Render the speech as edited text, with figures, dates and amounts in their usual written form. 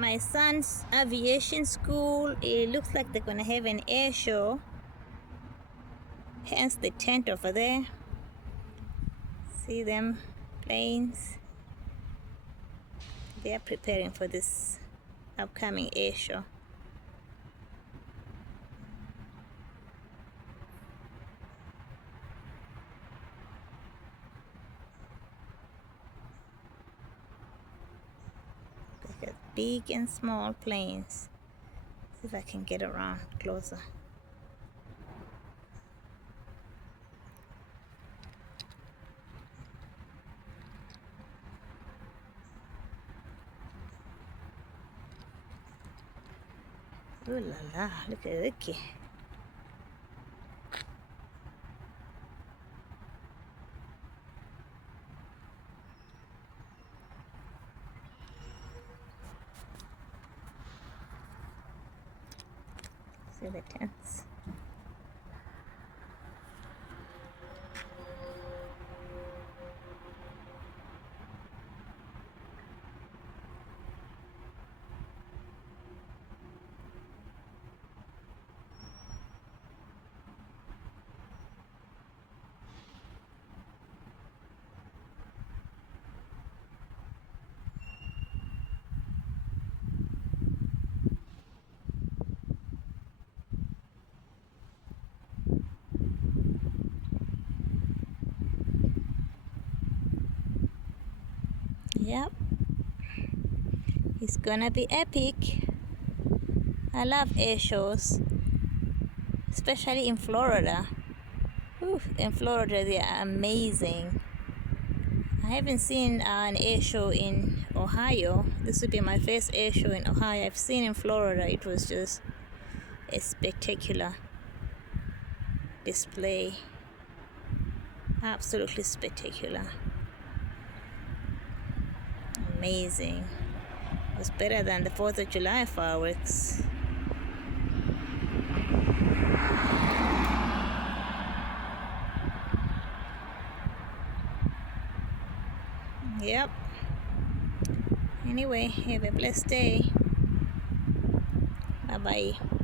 my son's aviation school, it looks like they're gonna have an air show, hence the tent over there. See them planes? They are preparing for this upcoming air show. They got big and small planes. See if I can get around closer. Ooh la la, look at Ricky. See the tents. Yep, it's gonna be epic. I love air shows, especially in Florida. Ooh, in Florida, they are amazing. I haven't seen an air show in Ohio. This would be my first air show in Ohio. I've seen in Florida. It was just a spectacular display. Absolutely spectacular. Amazing. It was better than the 4th of July fireworks. Yep. Anyway, have a blessed day. Bye bye.